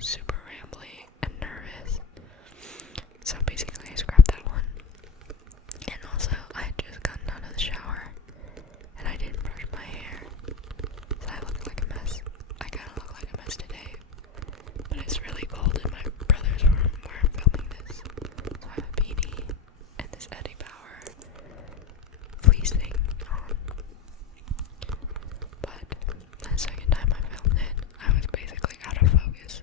super rambly and nervous. So basically I scrapped that one. And also I had just gotten out of the shower and I didn't brush my hair. So I look like a mess. I kinda look like a mess today. But it's really cold in my brother's room where I'm filming this. So I have a beanie and this Eddie Bauer fleece thing on. But the second time I filmed it, I was basically out of focus.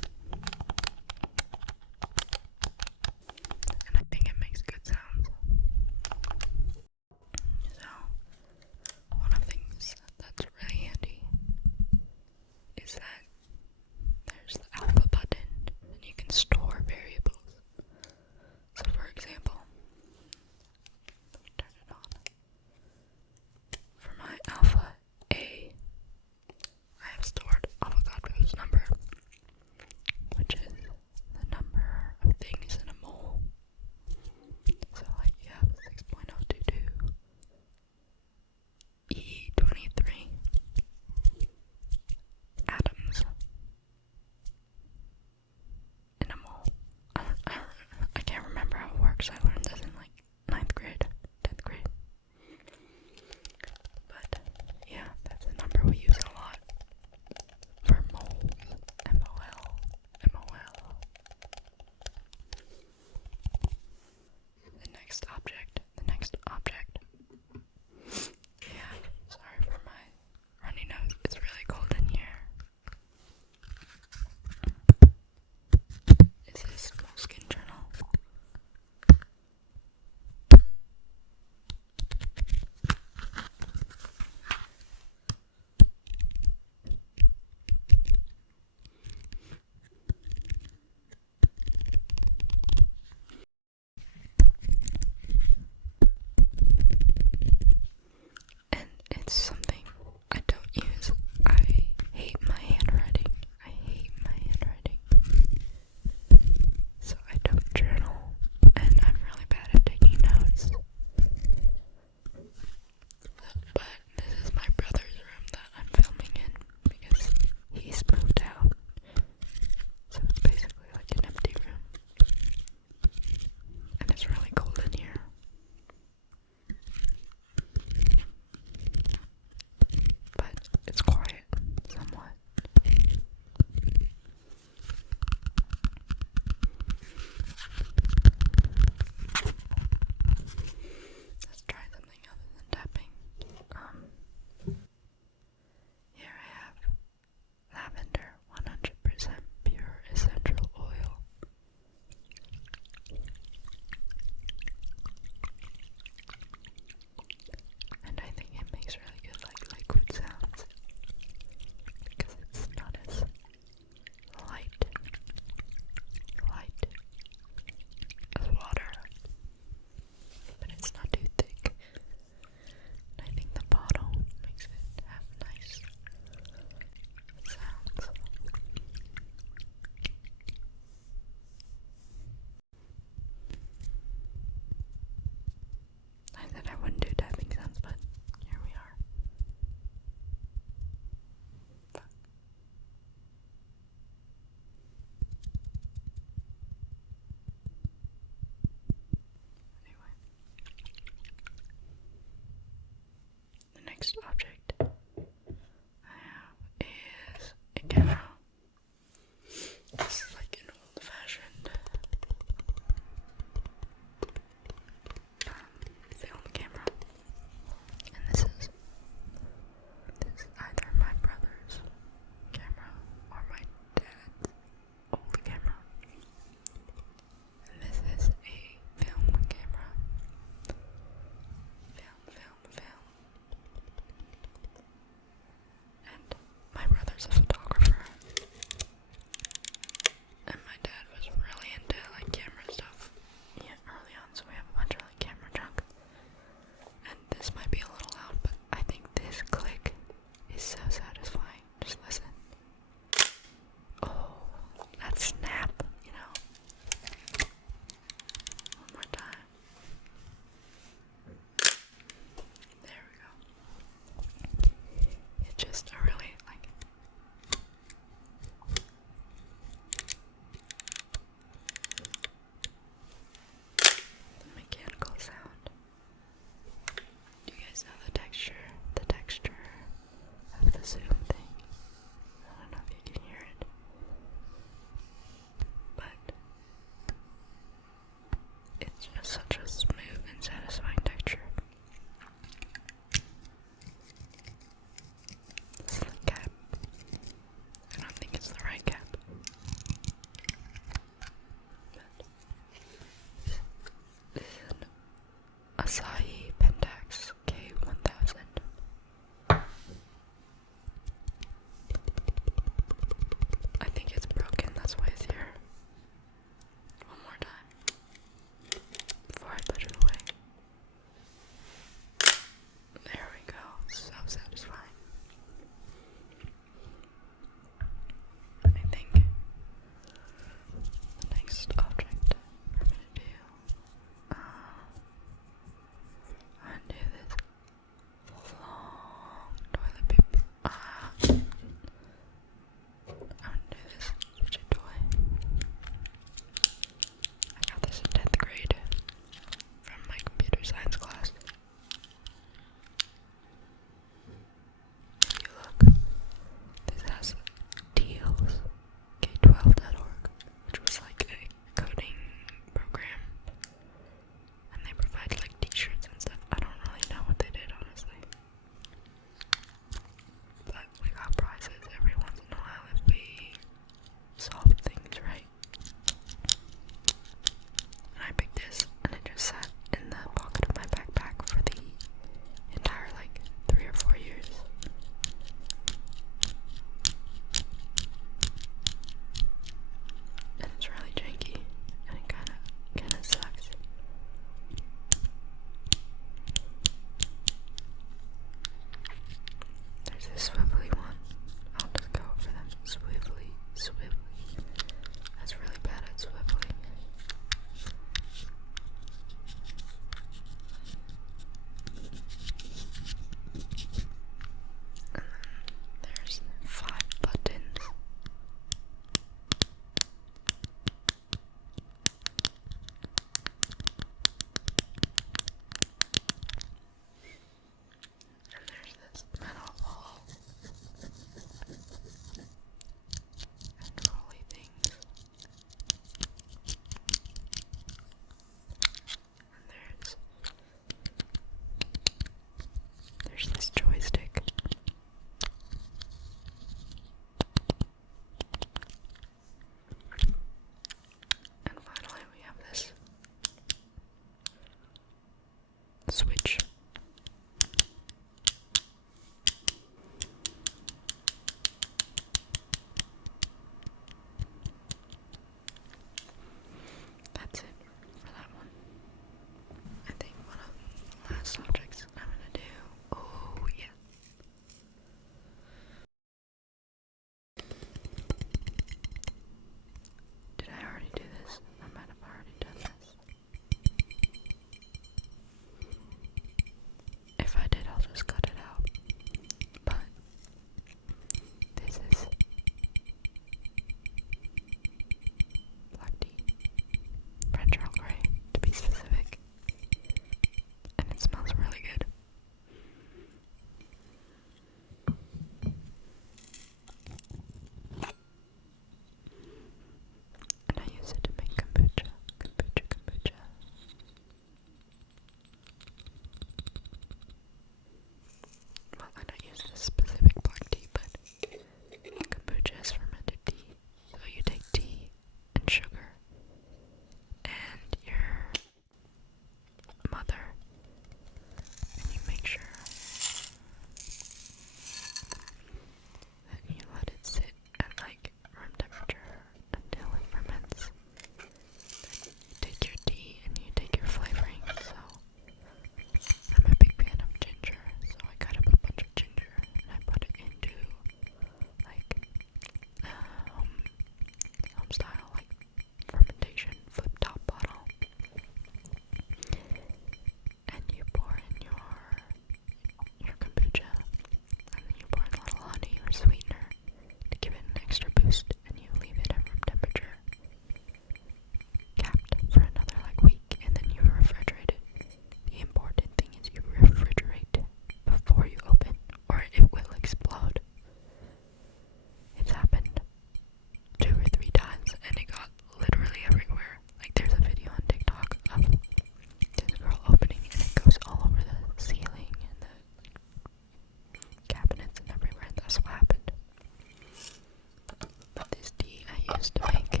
used to make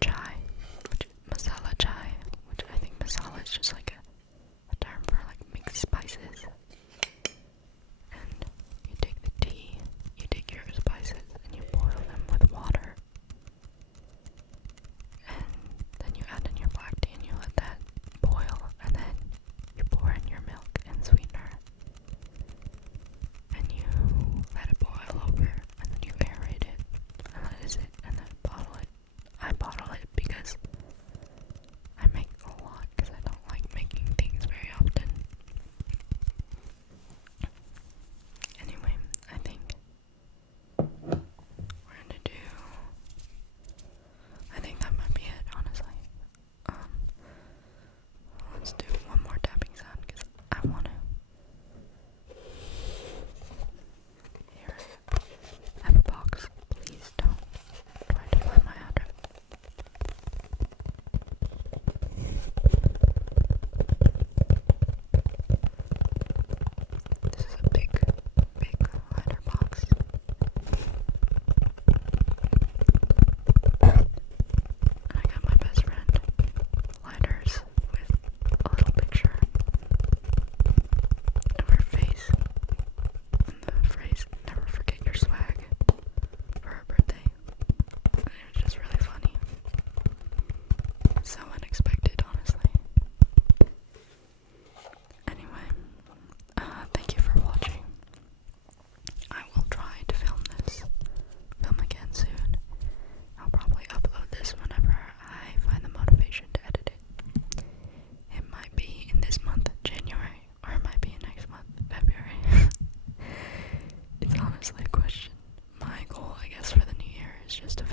chai, masala chai, which I think masala is just like a term for like mixed spices. And you take the tea, you take your spices, and you boil them with water. And then you add in your black tea and you let that boil, and then you pour in your milk and sweetener. And you let it boil over, and then you aerate it, and that is it, and then bottle it. I bottle it because I make a lot, because I don't like making things very often. Anyway, I think I think that might be it, honestly. Let's do one more tapping sound, because I want to hear it. I have a box. Please don't try to find my address. This is a big lighter box. And I got my best friend lighters with a little picture of her face and the phrase, "Never forget your swag," for her birthday. And it was just really funny. So unexpected, honestly. Anyway, thank you for watching. I will try to film again soon. I'll probably upload this whenever I find the motivation to edit it. It might be in this month, January, or it might be in next month, February. It's honestly a question. My goal, I guess, for the new year is just to